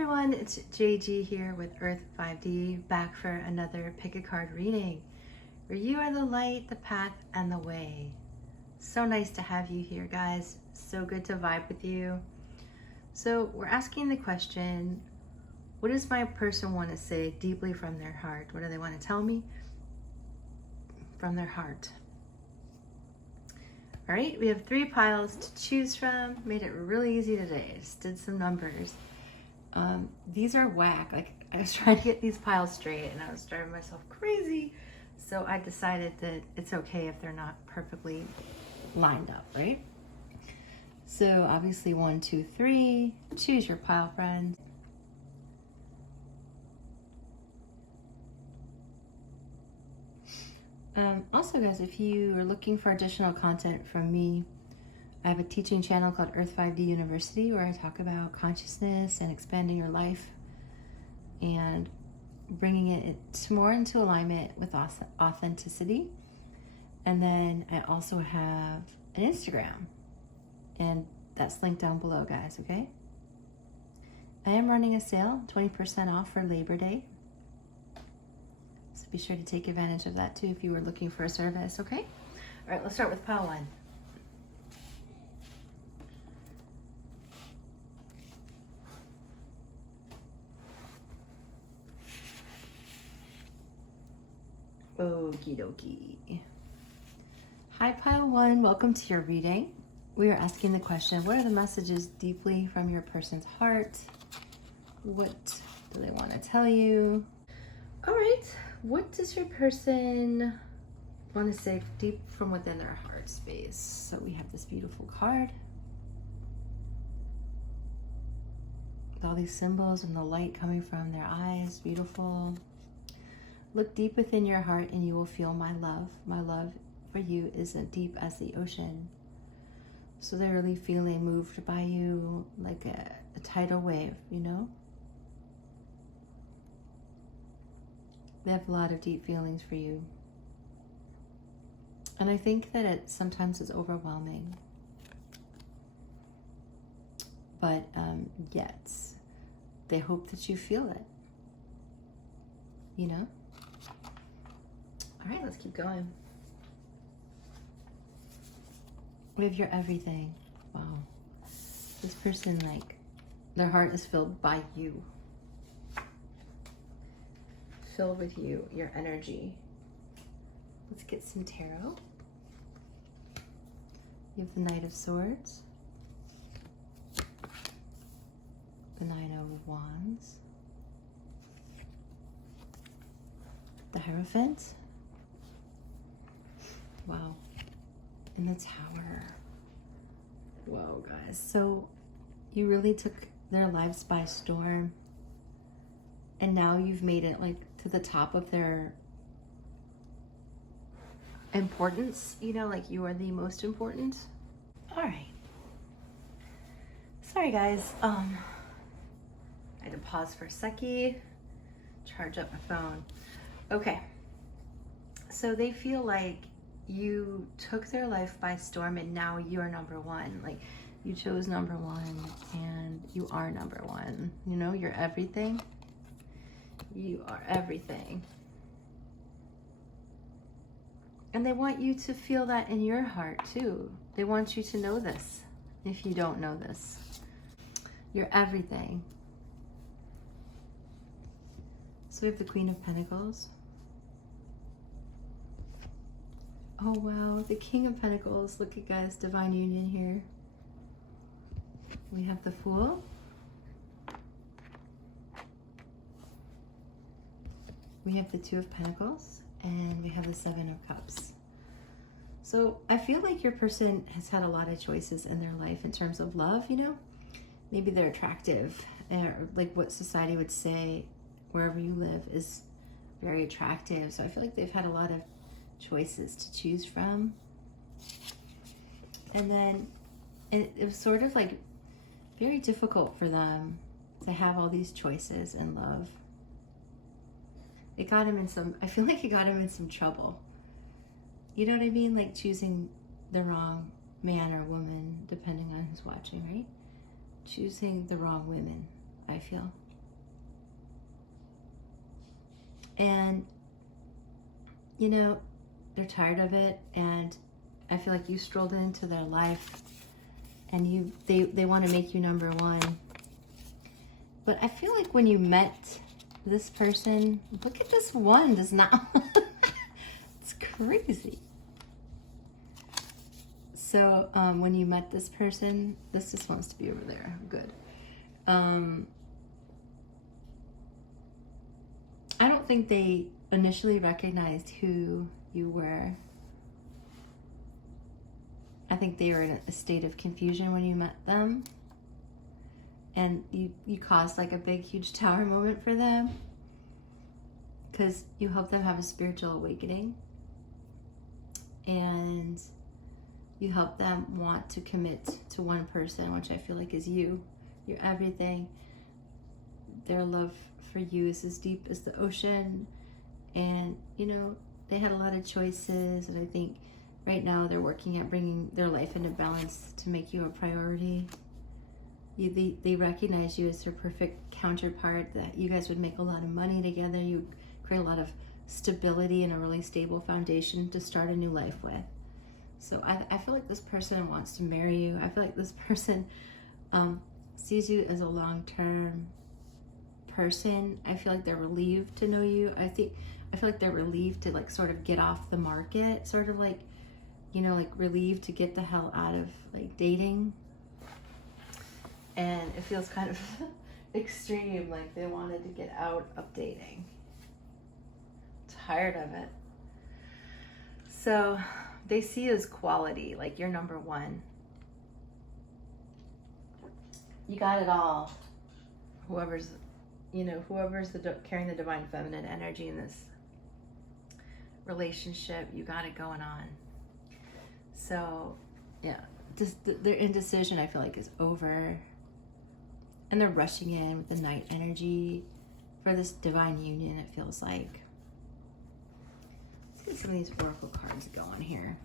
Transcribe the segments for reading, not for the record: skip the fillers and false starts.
everyone, it's JG here with Earth 5D, back for another pick a card reading, where you are the light, the path, and the way. So nice to have you here, guys. So good to vibe with you. So we're asking the question, what does my person want to say deeply from their heart? What do they want to tell me from their heart? All right, we have 3 piles to choose from. Made it really easy today. Just did some numbers. These are whack. Like, I was trying to get these piles straight and I was driving myself crazy. So I decided that it's okay if they're not perfectly lined up, right? So obviously 1, 2, 3, choose your pile, friends. Also, guys, if you are looking for additional content from me, I have a teaching channel called Earth 5D University where I talk about consciousness and expanding your life and bringing it more into alignment with authenticity. And then I also have an Instagram, and that's linked down below, guys, okay? I am running a sale, 20% off for Labor Day. So be sure to take advantage of that too if you were looking for a service, okay? All right, let's start with pile 1. Okie dokie. Hi, pile 1. Welcome to your reading. We are asking the question, what are the messages deeply from your person's heart? What do they want to tell you? All right. What does your person want to say deep from within their heart space? So we have this beautiful card with all these symbols and the light coming from their eyes. Beautiful. Look deep within your heart and you will feel my love. My love for you is as deep as the ocean. So they're really feeling moved by you like a tidal wave, you know? They have a lot of deep feelings for you. And I think that it sometimes is overwhelming. But yet, they hope that you feel it, you know? All right, let's keep going. We have your everything. Wow. This person, like, their heart is filled by you. Filled with you, your energy. Let's get some tarot. You have the Knight of Swords. The Nine of Wands. The Hierophant. Wow. And the Tower. Whoa, guys. So you really took their lives by storm. And now you've made it like to the top of their importance. You know, like you are the most important. All right. Sorry, guys. I had to pause for a second. Charge up my phone. Okay. So they feel like you took their life by storm and now you're number one. Like you chose number one and you are number one. You know, you're everything. You are everything. And they want you to feel that in your heart too. They want you to know this if you don't know this. You're everything. So we have the Queen of Pentacles. Oh wow, the King of Pentacles. Look at, guys, divine union here. We have the Fool. We have the Two of Pentacles, and we have the Seven of Cups. So I feel like your person has had a lot of choices in their life in terms of love, you know? Maybe they're attractive, or like what society would say wherever you live is very attractive. So I feel like they've had a lot of choices to choose from. And then it was sort of like very difficult for them to have all these choices in love. It got him in some, I feel like it got him in some trouble. You know what I mean? Like choosing the wrong man or woman, depending on who's watching, right? Choosing the wrong women, I feel. And, you know, they're tired of it, and I feel like you strolled into their life and they want to make you number one. But I feel like when you met this person, look at this one, does not, it's crazy. So when you met this person, this just wants to be over there, good. I don't think they initially recognized who you were. I think they were in a state of confusion when you met them. And you caused like a big, huge tower moment for them. Because you helped them have a spiritual awakening. And you help them want to commit to one person, which I feel like is you. You're everything. Their love for you is as deep as the ocean. And, you know, they had a lot of choices. And I think right now they're working at bringing their life into balance to make you a priority. They recognize you as their perfect counterpart, that you guys would make a lot of money together. You create a lot of stability and a really stable foundation to start a new life with. So I feel like this person wants to marry you. I feel like this person sees you as a long-term person. I feel like they're relieved to know you. I feel like they're relieved to like sort of get off the market, sort of like, you know, like relieved to get the hell out of like dating. And it feels kind of extreme, like they wanted to get out of dating. Tired of it. So they see you as quality, like you're number one. You got it all. Whoever's carrying the divine feminine energy in this relationship, you got it going on. So, yeah, just their indecision, I feel like, is over. And they're rushing in with the night energy for this divine union, it feels like. Let's get some of these oracle cards going here.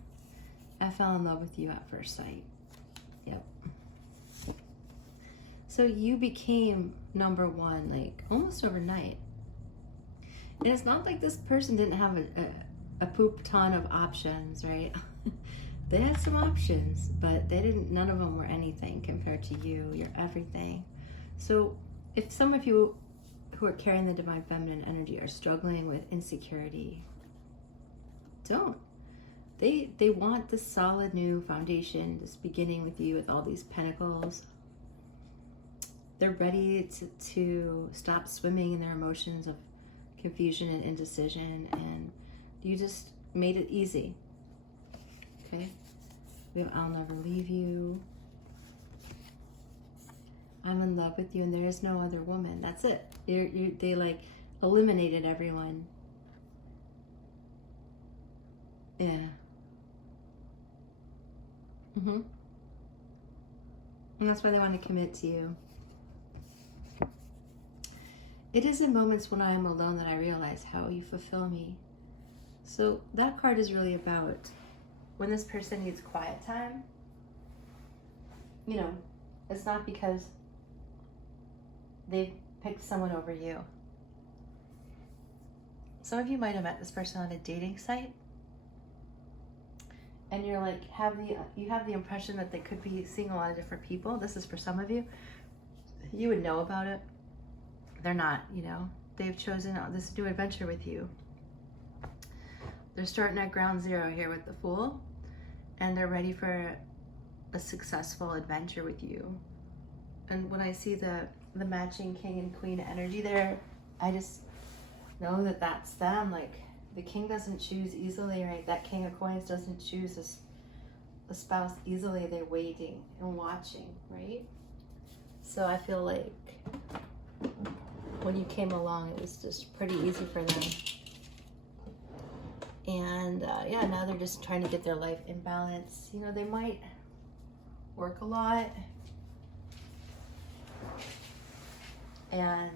I fell in love with you at first sight. Yep. So you became number one, like, almost overnight. And it's not like this person didn't have a poop ton of options, right? They had some options, but none of them were anything compared to you. You're everything. So if some of you who are carrying the divine feminine energy are struggling with insecurity, don't. They want this solid new foundation, this beginning with you with all these pentacles. They're ready to stop swimming in their emotions of confusion and indecision, and you just made it easy. Okay? We have I'll never leave you. I'm in love with you and there is no other woman. That's it. They like eliminated everyone. Yeah. And that's why they want to commit to you. It is in moments when I am alone that I realize how you fulfill me. So that card is really about when this person needs quiet time. You know, it's not because they've picked someone over you. Some of you might have met this person on a dating site, and you're like, you have the impression that they could be seeing a lot of different people. This is for some of you. You would know about it. They're not, you know. They've chosen this new adventure with you. They're starting at ground zero here with the Fool, and they're ready for a successful adventure with you. And when I see the matching King and Queen energy there, I just know that that's them. Like, the King doesn't choose easily, right? That King of Coins doesn't choose a spouse easily. They're waiting and watching, right? So I feel like when you came along, it was just pretty easy for them. And yeah, now they're just trying to get their life in balance. You know, they might work a lot. And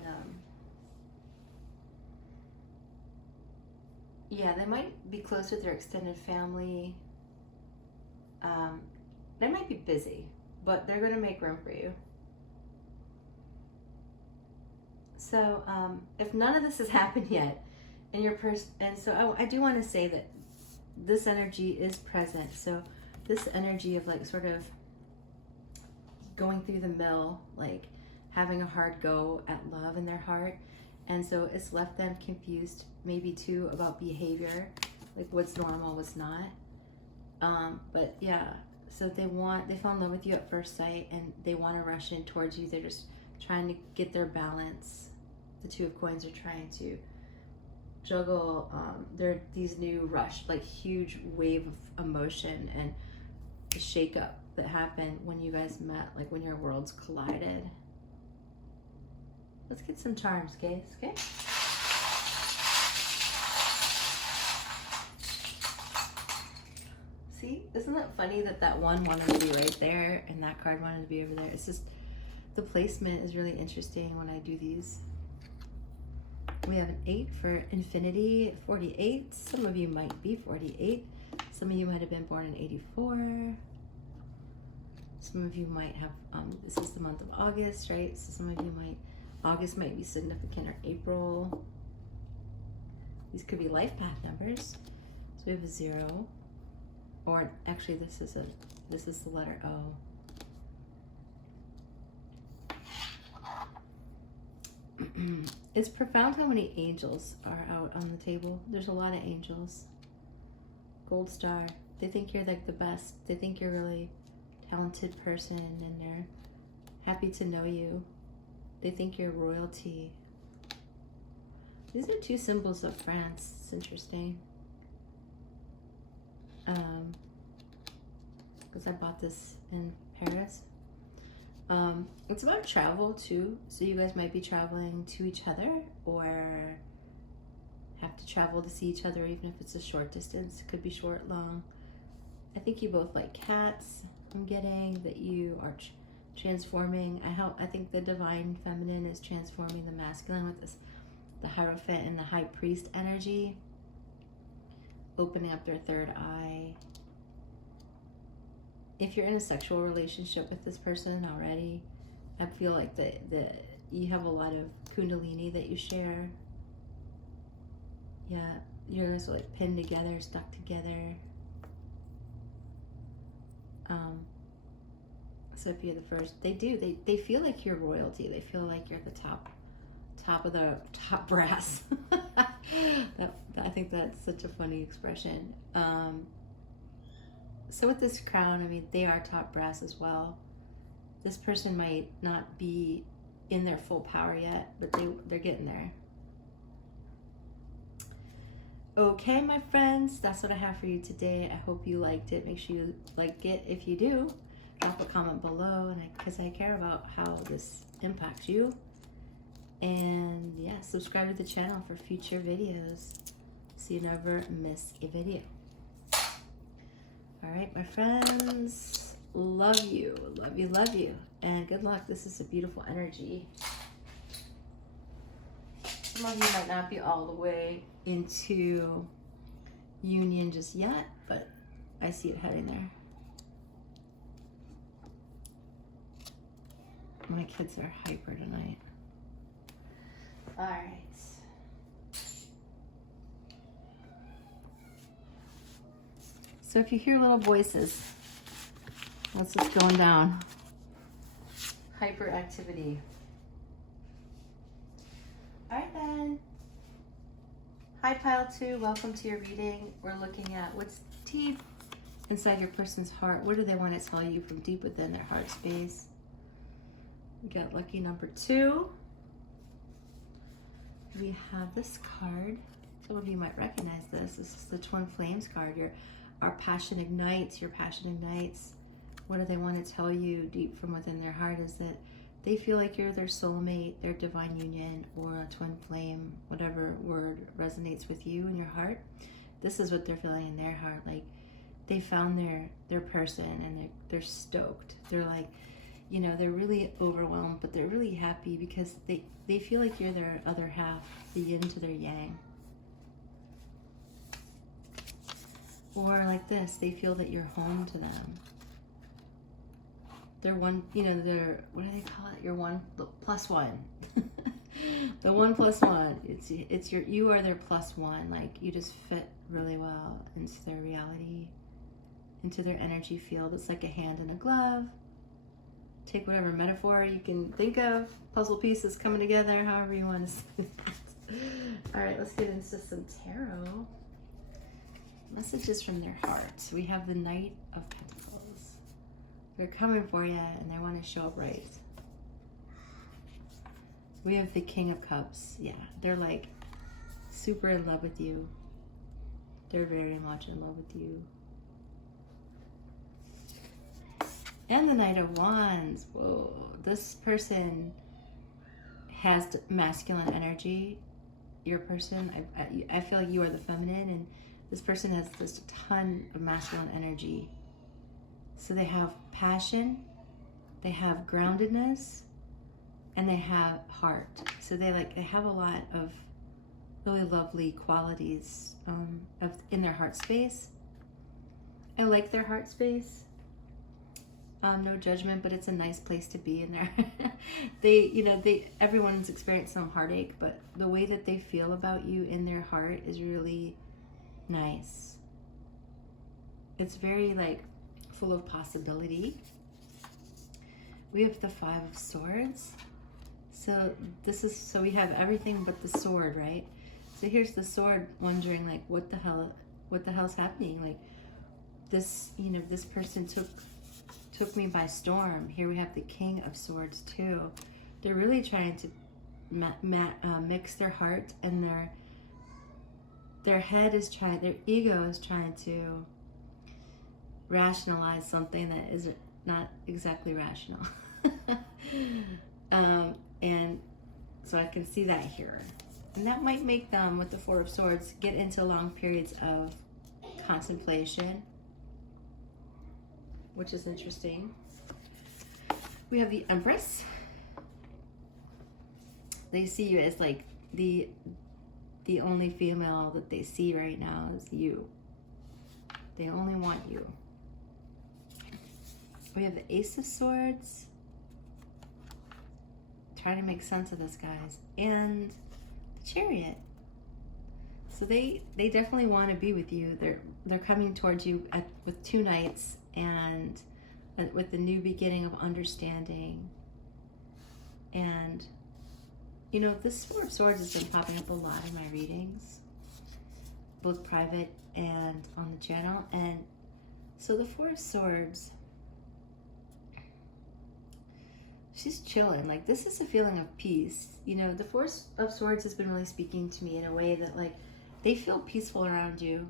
yeah, they might be close with their extended family. They might be busy, but they're going to make room for you. So if none of this has happened yet, And your person, and so I do want to say that this energy is present. So this energy of like sort of going through the mill, like having a hard go at love in their heart. And so it's left them confused maybe too about behavior, like what's normal, what's not. But yeah, so they fell in love with you at first sight and they want to rush in towards you. They're just trying to get their balance. The Two of Coins are trying to juggle these new rush, like huge wave of emotion and the shakeup that happened when you guys met, like when your worlds collided. Let's get some charms, guys. Okay. See, isn't that funny that that one wanted to be right there and that card wanted to be over there? It's just the placement is really interesting when I do these. We have an 8 for infinity, 48. Some of you might be 48. Some of you might have been born in 84. Some of you might have, this is the month of August, right? So some of you might, August might be significant, or April. These could be life path numbers. So we have a 0, or actually this is the letter O. It's profound how many angels are out on the table. There's a lot of angels. Gold star. They think you're like the best. They think you're a really talented person and they're happy to know you. They think you're royalty. These are 2 symbols of France. It's interesting. Because I bought this in Paris. It's about travel too, so you guys might be traveling to each other or have to travel to see each other, even if it's a short distance. It could be short, long. I think you both like cats. I'm getting that you are transforming. I think the divine feminine is transforming the masculine with this, the Hierophant and the High Priest energy, opening up their third eye. If you're in a sexual relationship with this person already, I feel like you have a lot of kundalini that you share. Yeah, you guys are like pinned together, stuck together. So if you're the first, they feel like you're royalty. They feel like you're the top of the top brass. I think that's such a funny expression. So with this crown, I mean, they are top brass as well. This person might not be in their full power yet, but they're getting there. Okay, my friends, that's what I have for you today. I hope you liked it. Make sure you like it. If you do, drop a comment below, and because I care about how this impacts you. And yeah, subscribe to the channel for future videos so you never miss a video. All right, my friends, love you, love you, love you, and good luck. This is a beautiful energy. Some of you might not be all the way into union just yet, but I see it heading there. My kids are hyper tonight. All right. So if you hear little voices, what's this going down? Hyperactivity. All right then. Hi Pile 2, welcome to your reading. We're looking at what's deep inside your person's heart. What do they want to tell you from deep within their heart space? We got lucky number 2. We have this card. Some of you might recognize this. This is the Twin Flames card. Our passion ignites. Your passion ignites. What do they want to tell you deep from within their heart is that they feel like you're their soulmate, their divine union, or a twin flame, whatever word resonates with you in your heart. This is what they're feeling in their heart. Like they found their person and they're stoked. They're like, you know, they're really overwhelmed, but they're really happy because they feel like you're their other half, the yin to their yang. Or like this, they feel that you're home to them. They're one, you know, they're, what do they call it? You're one, plus one. The 1+1. You are their +1. Like, you just fit really well into their reality, into their energy field. It's like a hand in a glove. Take whatever metaphor you can think of, puzzle pieces coming together, however you want to say that. All right, let's get into some tarot. Messages from their hearts. We have the Knight of Pentacles. They're coming for you and they want to show up right. We have the King of Cups. Yeah, they're like super in love with you. They're very much in love with you. And the Knight of Wands. Whoa, this person has masculine energy. Your person, I feel like you are the feminine, and this person has just a ton of masculine energy. So they have passion, they have groundedness, and they have heart. So they have a lot of really lovely qualities in their heart space. I like their heart space. No judgment, but it's a nice place to be in there. Everyone's experienced some heartache, but the way that they feel about you in their heart is really nice. It's very full of possibility. We have the Five of Swords. So we have everything but the sword, right? So here's the sword, wondering what the hell's happening? This person took me by storm. Here we have the King of Swords too. They're really trying to mix their heart and their head is trying, their ego is trying to rationalize something that is not exactly rational. And so I can see that here. And that might make them, with the Four of Swords, get into long periods of contemplation, which is interesting. We have the Empress. They see you as the only female that they see right now is you. They only want you. We have the Ace of Swords. Trying to make sense of this, guys. And the Chariot. So they definitely want to be with you. They're coming towards you with two knights and with the new beginning of understanding. And this Four of Swords has been popping up a lot in my readings, both private and on the channel. And so the Four of Swords, she's chilling. This is a feeling of peace. The Four of Swords has been really speaking to me in a way that they feel peaceful around you.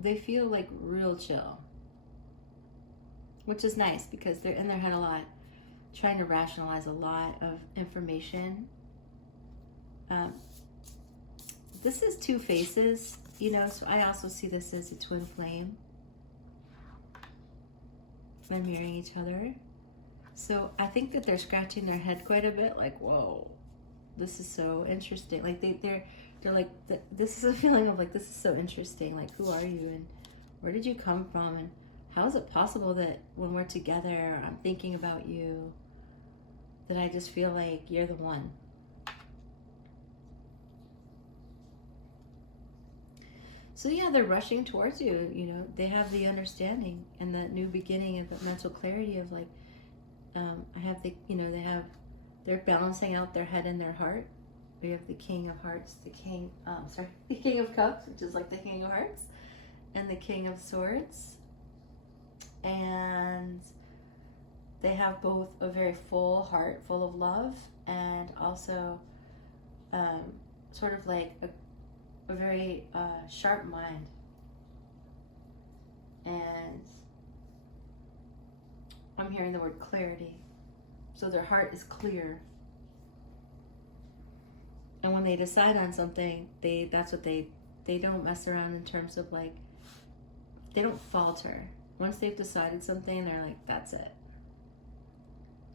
They feel real chill, which is nice because they're in their head a lot, trying to rationalize a lot of information. This is two faces, so I also see this as a twin flame. They're mirroring each other. So I think that they're scratching their head quite a bit, whoa, this is so interesting. They're this is a feeling of this is so interesting. Who are you and where did you come from? And how is it possible that when we're together, I'm thinking about you, that I just feel like you're the one? So yeah, they're rushing towards you. They have the understanding and the new beginning of the mental clarity of they're balancing out their head and their heart. We have the King of Hearts, the King of Cups, which is the King of Hearts, and the King of Swords. And they have both a very full heart, full of love, and also sort of a very sharp mind. And I'm hearing the word clarity. So their heart is clear. And when they decide on something, that's what they don't mess around in terms of they don't falter. Once they've decided something, they're that's it.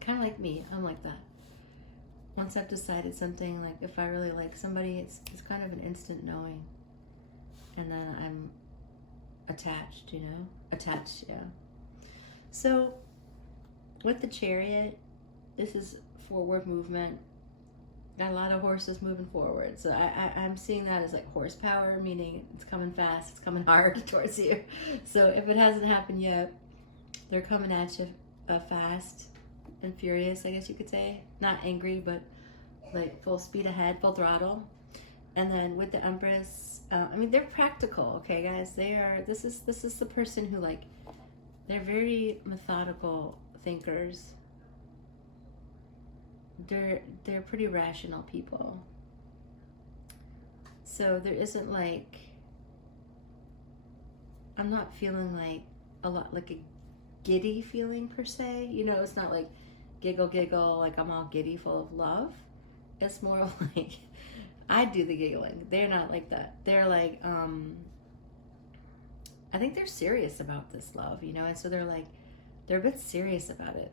Kind of like me, I'm like that. Once I've decided something, if I really like somebody, it's kind of an instant knowing. And then I'm attached, Attached, yeah. So with the Chariot, this is forward movement. Got a lot of horses moving forward. So I'm seeing that as like horsepower, meaning it's coming fast, it's coming hard towards you. So if it hasn't happened yet, they're coming at you fast and furious, I guess you could say. Not angry, but like full speed ahead, full throttle. And then with the Empress, I mean, they're practical, okay, guys? They are, this is the person who, like, they're very methodical thinkers. They're pretty rational people. So there isn't like, I'm not feeling like a lot, like a giddy feeling per se. You know, it's not like giggle, like I'm all giddy full of love. It's more of like, I do the giggling. They're not like that. They're like, I think they're serious about this love, you know? And so they're like, they're a bit serious about it.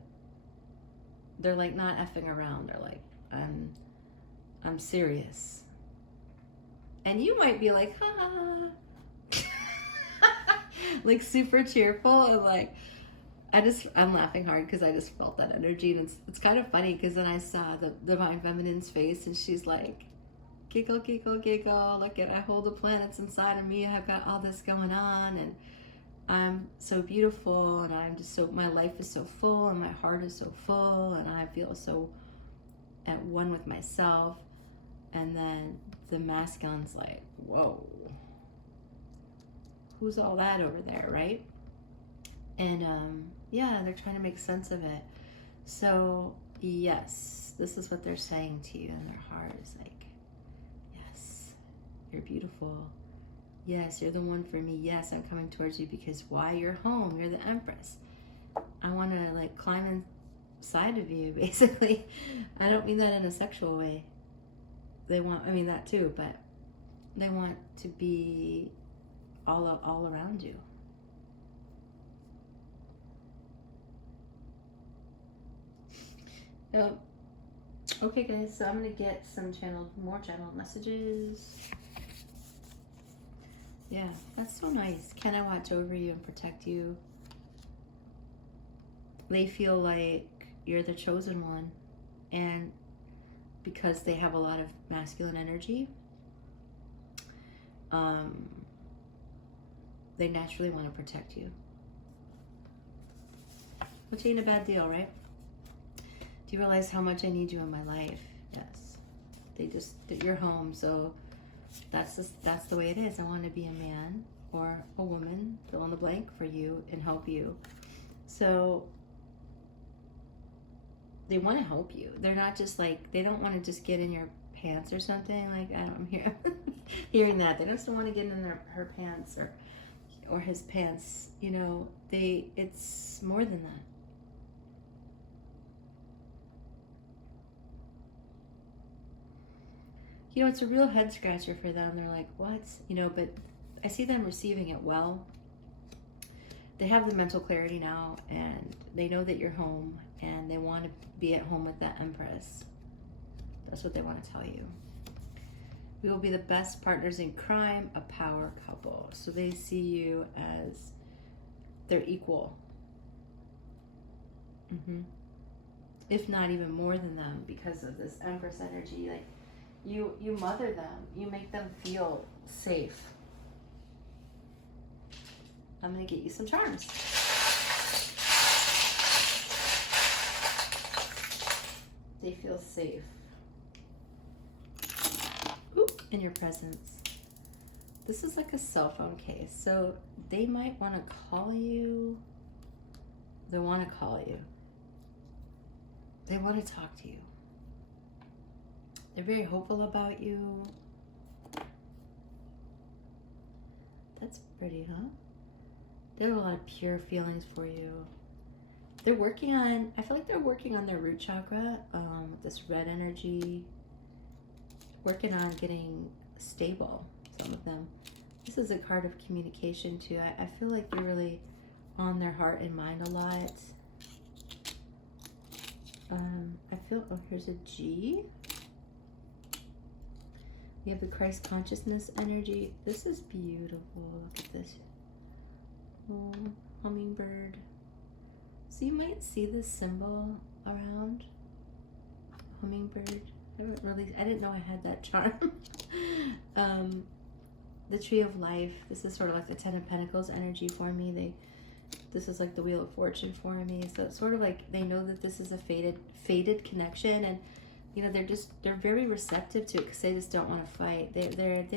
They're like not effing around. They're like, I'm serious. And you might be like, ha, like super cheerful and like, I'm laughing hard because I just felt that energy. And it's kind of funny because then I saw the Divine Feminine's face and she's like, giggle, look at, I hold the planets inside of me. I've got all this going on and I'm so beautiful and I'm just so, my life is so full and my heart is so full and I feel so at one with myself. And then the masculine's like, whoa, who's all that over there, right? And yeah, they're trying to make sense of it. So yes, this is what they're saying to you in their heart is like, yes, you're beautiful. Yes, you're the one for me. Yes, I'm coming towards you because why? You're home. You're the Empress. I want to like climb inside of you, basically. I don't mean that in a sexual way. They want, I mean that too, but they want to be all around you. Okay, guys, so I'm going to get more channeled messages. Yeah, that's so nice. Can I watch over you and protect you? They feel like you're the chosen one. And because they have a lot of masculine energy, they naturally want to protect you. Which ain't a bad deal, right? Do you realize how much I need you in my life? Yes. You're home, so that's the way it is. I want to be a man or a woman, fill in the blank, for you and help you. So they want to help you. They're not just like, they don't want to just get in your pants or something. Like, I'm hearing that. They just don't want to get in her pants or his pants. You know, it's more than that. You know, it's a real head scratcher for them. They're like, what? You know, but I see them receiving it well. They have the mental clarity now, and they know that you're home, and they want to be at home with that Empress. That's what they want to tell you. We will be the best partners in crime, a power couple. So they see you as their equal. If not even more than them, because of this Empress energy. Like, you mother them. You make them feel safe. I'm going to get you some charms. They feel safe. Oop, in your presence. This is like a cell phone case. So they might want to call you. They want to call you. They want to talk to you. They're very hopeful about you. That's pretty, huh? They have a lot of pure feelings for you. They're working on, I feel like they're working on their root chakra, with this red energy. Working on getting stable, some of them. This is a card of communication too. I feel like you're really on their heart and mind a lot. I feel, oh, here's a G. We have the Christ consciousness energy. This is beautiful. Look at this. Oh, hummingbird. So you might see this symbol around. Hummingbird. I didn't know I had that charm. The Tree of Life. This is sort of like the Ten of Pentacles energy for me. This is like the Wheel of Fortune for me. So it's sort of like they know that this is a fated connection, and you know they're very receptive to it because they just don't want to fight. They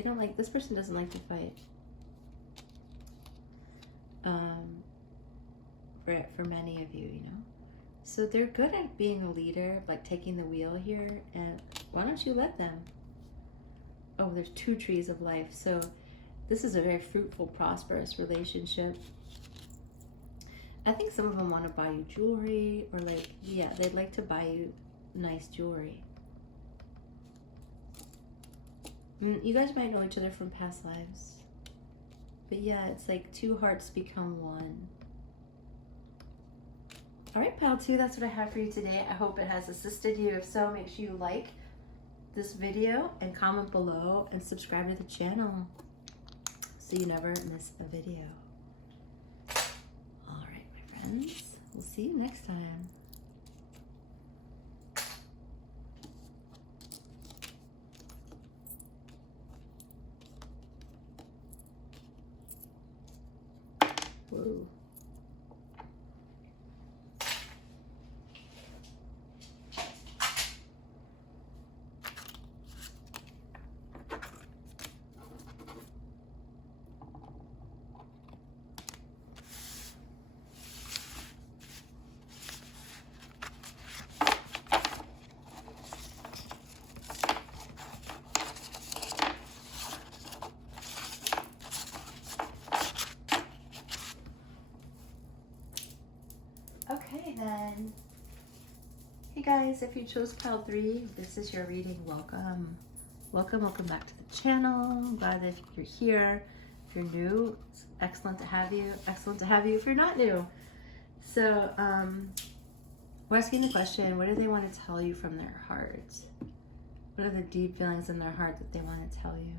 don't like, this person doesn't like to fight. For many of you, you know. So they're good at being a leader, like taking the wheel here, and why don't you let them? Oh, there's 2 trees of life. So this is a very fruitful, prosperous relationship. I think some of them want to buy you jewelry, or like, yeah, they'd like to buy you nice jewelry. You guys might know each other from past lives. But yeah, it's like 2 hearts become one. All right, pile 2, that's what I have for you today. I hope it has assisted you. If so, make sure you like this video and comment below and subscribe to the channel so you never miss a video. All right, my friends, we'll see you next time. Whoa. Okay then. Hey guys, if you chose pile 3, this is your reading. Welcome. Welcome back to the channel. I'm glad that you're here. If you're new, it's excellent to have you. Excellent to have you if you're not new. So, we're asking the question, what do they want to tell you from their heart? What are the deep feelings in their heart that they want to tell you?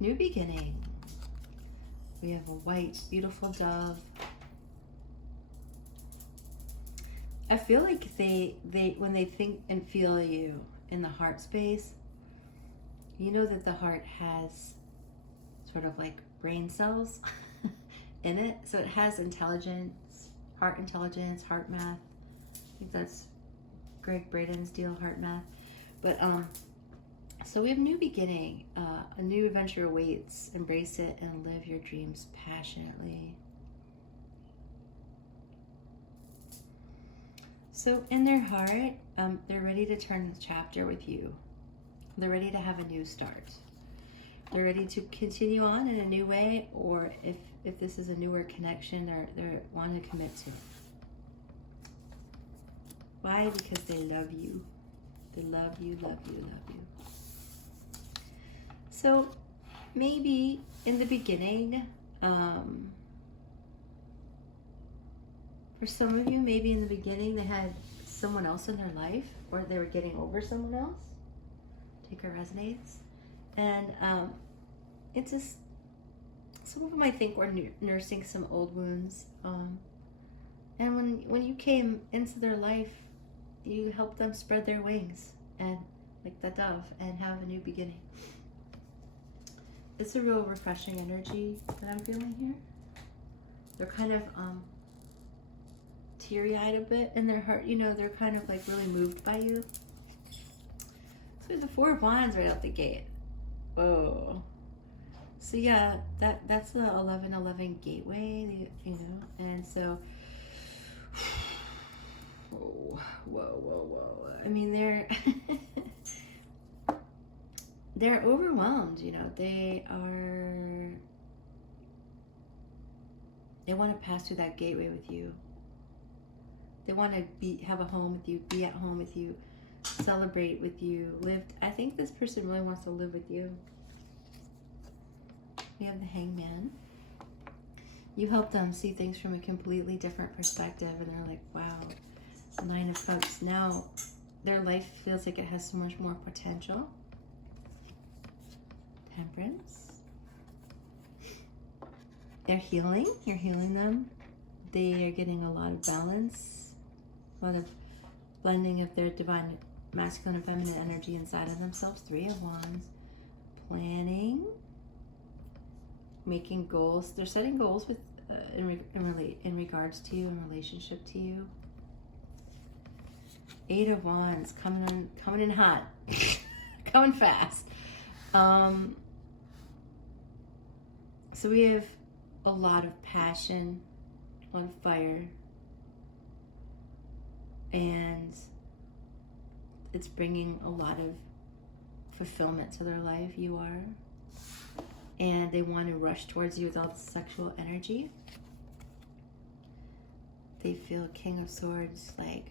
New beginning. We have a white, beautiful dove. I feel like they when they think and feel you in the heart space, you know that the heart has sort of like brain cells in it. So it has intelligence, heart math. I think that's Greg Braden's deal, heart math. But so we have new beginning, a new adventure awaits. Embrace it and live your dreams passionately. So in their heart, they're ready to turn the chapter with you. They're ready to have a new start. They're ready to continue on in a new way, or if this is a newer connection, they're wanting to commit to it. Why? Because they love you. They love you, love you, love you. So maybe in the beginning, for some of you, maybe in the beginning they had someone else in their life, or they were getting over someone else. Take what resonates. And it's just, some of them I think were nursing some old wounds. And when you came into their life, you helped them spread their wings and like the dove and have a new beginning. It's a real refreshing energy that I'm feeling here. They're kind of teary-eyed a bit in their heart. You know, they're kind of like really moved by you. So there's the 4 of Wands right out the gate. Whoa. So yeah, that's the 1111 gateway, you know, and so whoa. I mean, they're overwhelmed, you know. They want to pass through that gateway with you. They want to have a home with you, be at home with you, celebrate with you, live. I think this person really wants to live with you. We have the Hangman. You help them see things from a completely different perspective, and they're like, wow, 9 of Cups. Now their life feels like it has so much more potential. Temperance. They're healing. You're healing them. They are getting a lot of balance, a lot of blending of their divine masculine and feminine energy inside of themselves. 3 of Wands. Planning, making goals. They're setting goals with in regards to you, in relationship to you. 8 of Wands, coming in hot, coming fast. So we have a lot of passion, a lot of fire, and it's bringing a lot of fulfillment to their life. You are. And they want to rush towards you with all the sexual energy. They feel King of Swords, like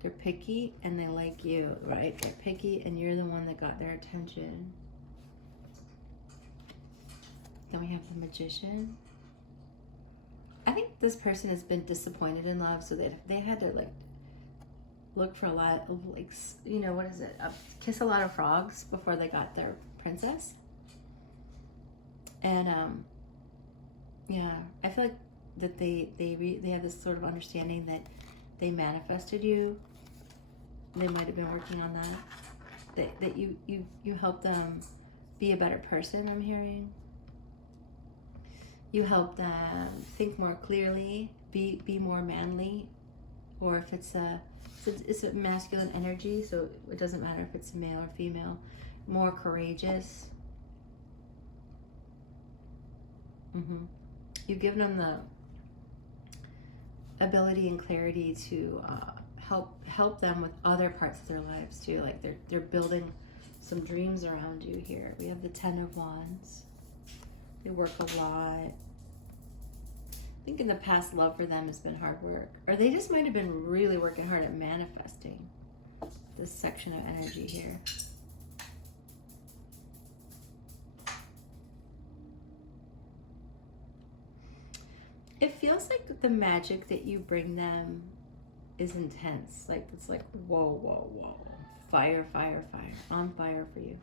they're picky and they like you, right? They're picky and you're the one that got their attention. Then we have the Magician. I think this person has been disappointed in love, so they had to like look for a lot of, like, you know, what is it? Kiss a lot of frogs before they got their princess. And yeah, I feel like that they have this sort of understanding that they manifested you. They might have been working on that. That you helped them be a better person. I'm hearing. You help them think more clearly, be more manly, or if it's a masculine energy, so it doesn't matter if it's male or female, more courageous. You've given them the ability and clarity to help them with other parts of their lives too. Like they're building some dreams around you here. We have the 10 of Wands. They work a lot. I think in the past, love for them has been hard work, or they just might have been really working hard at manifesting this section of energy here. It feels like the magic that you bring them is intense. Like it's like, whoa, whoa, whoa. Fire, fire, fire. On fire for you.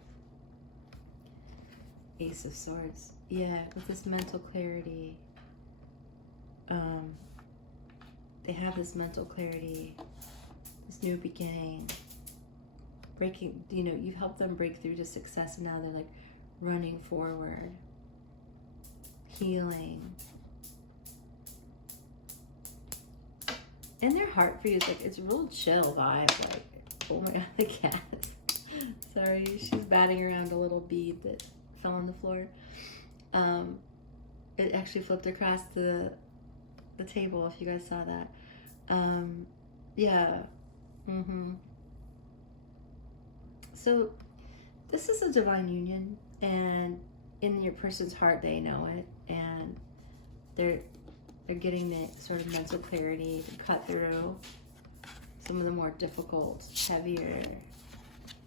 Ace of Swords. Yeah, with this mental clarity. They have this mental clarity, this new beginning. Breaking, you know, you've helped them break through to success, and now they're like running forward. Healing. And their heart for you is like, it's a real chill vibe. Like, oh my god, the cat. Sorry, she's batting around a little bead that fell on the floor. It actually flipped across the table, if you guys saw that. Yeah. So this is a divine union, and in your person's heart they know it, and they're getting the sort of mental clarity to cut through some of the more difficult, heavier,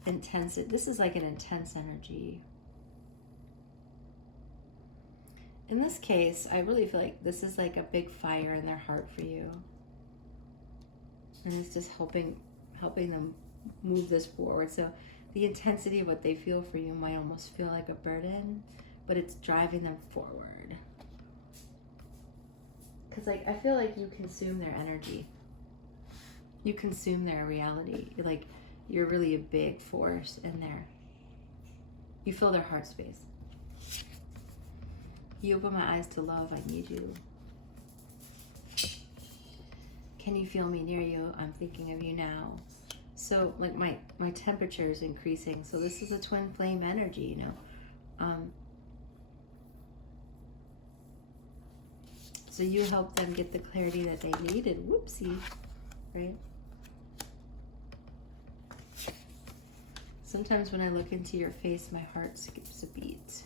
intense. This is like an intense energy. In this case, I really feel like this is like a big fire in their heart for you. And it's just helping them move this forward. So the intensity of what they feel for you might almost feel like a burden, but it's driving them forward. Because like I feel like you consume their energy. You consume their reality. You're really a big force in there. You fill their heart space. You open my eyes to love. I need you. Can you feel me near you? I'm thinking of you now. So like my temperature is increasing. So this is a twin flame energy, you know. So you help them get the clarity that they needed. Whoopsie, right? Sometimes when I look into your face, my heart skips a beat. That's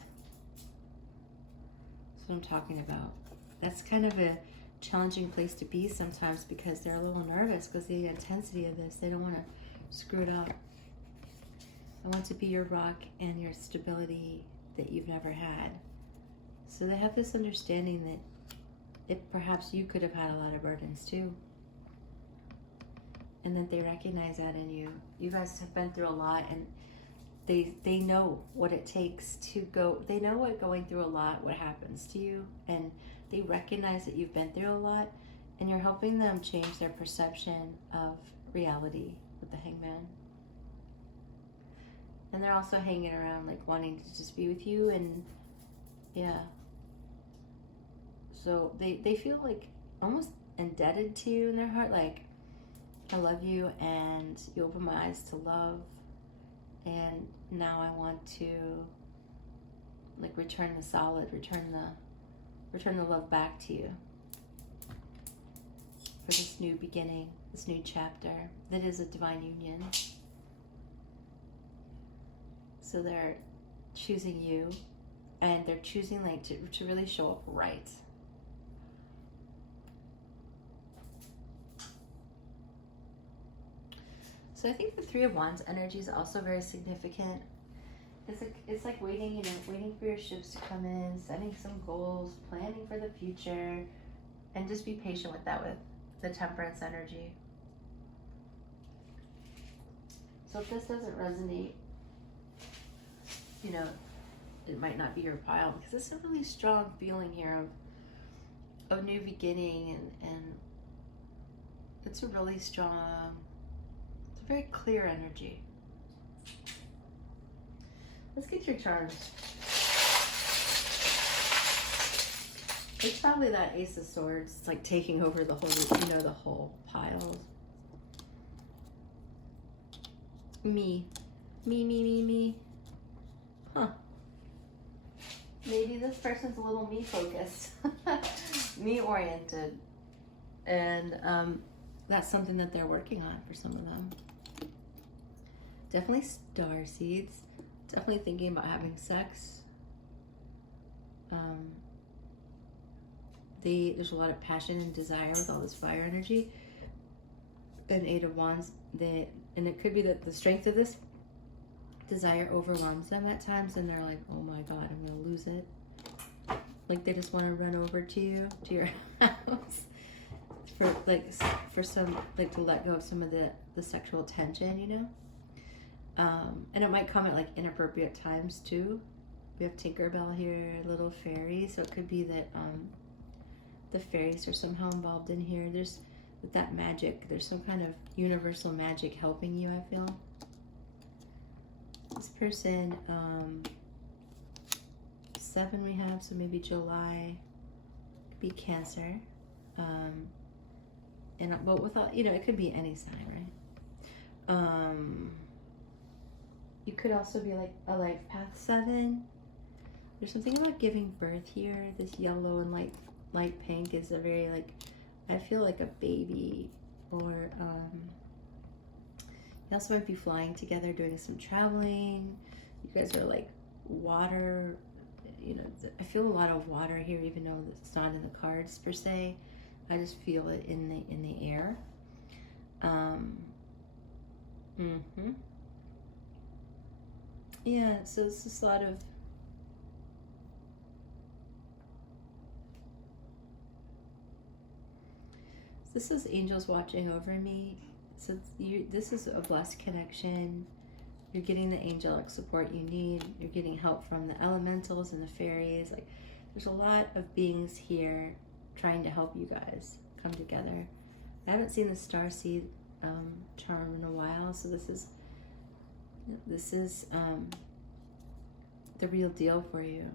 what I'm talking about. That's kind of a challenging place to be sometimes because they're a little nervous because the intensity of this. They don't want to screw it up. I want to be your rock and your stability that you've never had. So they have this understanding that perhaps you could have had a lot of burdens too. And that they recognize that in you. You guys have been through a lot, and they know what it takes to go. They know what going through a lot, what happens to you, and they recognize that you've been through a lot, and you're helping them change their perception of reality with the Hangman. And they're also hanging around, like wanting to just be with you, and yeah. So they feel like almost indebted to you in their heart, like, I love you and you opened my eyes to love, and now I want to like return the solid, return the love back to you for this new beginning, this new chapter that is a divine union. So they're choosing you, and they're choosing like to really show up right. So I think the Three of Wands energy is also very significant. It's like waiting, you know, waiting for your ships to come in, setting some goals, planning for the future, and just be patient with that, with the Temperance energy. So if this doesn't resonate, you know, it might not be your pile, because it's a really strong feeling here of new beginning, and it's a really strong, it's a very clear energy. Let's get your charms. It's probably that Ace of Swords. It's like taking over the whole, you know, the whole pile. Me. Huh. Maybe this person's a little me focused, me oriented. And that's something that they're working on for some of them. Definitely star seeds. Definitely thinking about having sex. There's a lot of passion and desire with all this fire energy. And Eight of Wands, and it could be that the strength of this desire overwhelms them at times, and they're like, oh my God, I'm gonna lose it. Like they just want to run over to you, to your house, for some, like, to let go of some of the sexual tension, you know. And it might come at like inappropriate times too. We have Tinkerbell here, little fairy, so it could be that the fairies are somehow involved in here. There's with that magic, there's some kind of universal magic helping you, I feel. This person, 7 we have, so maybe July, could be Cancer. But without, you know, it could be any sign, right? You could also be like a life path 7. There's something about giving birth here. This yellow and light pink is a very, like, I feel like a baby, or you also might be flying together, doing some traveling. You guys are like water, you know, I feel a lot of water here, even though it's not in the cards per se. I just feel it in the air. Yeah, so it's just a lot of this is angels watching over me. So this is a blessed connection. You're getting the angelic support you need. You're getting help from the elementals and the fairies. Like, there's a lot of beings here trying to help you guys come together. I haven't seen the starseed charm in a while, so this is the real deal for you.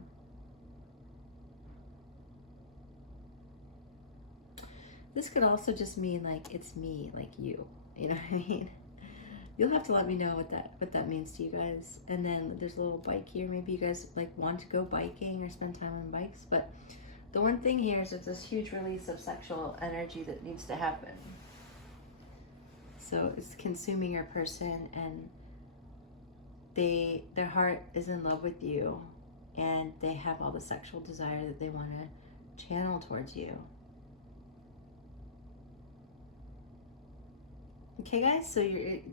This could also just mean like it's me, like you. You know what I mean? You'll have to let me know what that means to you guys. And then there's a little bike here. Maybe you guys like want to go biking or spend time on bikes. But the one thing here is it's this huge release of sexual energy that needs to happen. So it's consuming your person, and their heart is in love with you, and they have all the sexual desire that they want to channel towards you. Okay, guys, so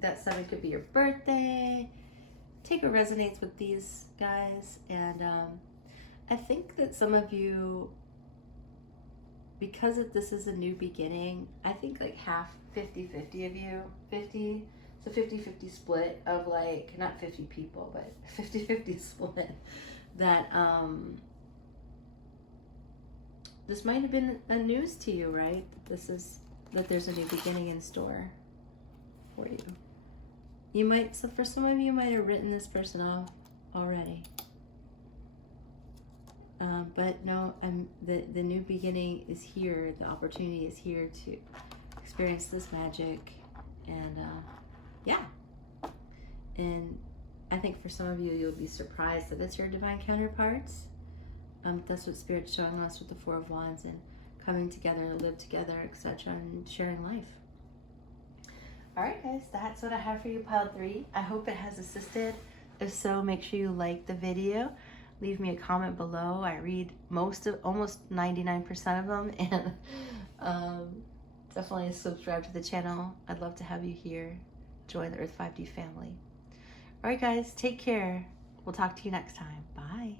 that 7 could be your birthday. Take what resonates with these guys. And I think that some of you, because this is a new beginning, I think like half, 50-50 of you, 50, so 50-50 split of like, not 50 people, but 50-50 split, that this might have been a news to you, right? That there's a new beginning in store. for you. You might, so for some of you might have written this person off already. But no, the new beginning is here. The opportunity is here to experience this magic. And yeah. And I think for some of you, you'll be surprised that it's your divine counterparts. That's what Spirit's showing us with the Four of Wands and coming together, live together, etc., and sharing life. All right, guys, that's what I have for you, pile 3. I hope it has assisted. If so, make sure you like the video. Leave me a comment below. I read almost 99% of them, and definitely subscribe to the channel. I'd love to have you here. Join the Earth 5D family. All right, guys, take care. We'll talk to you next time. Bye.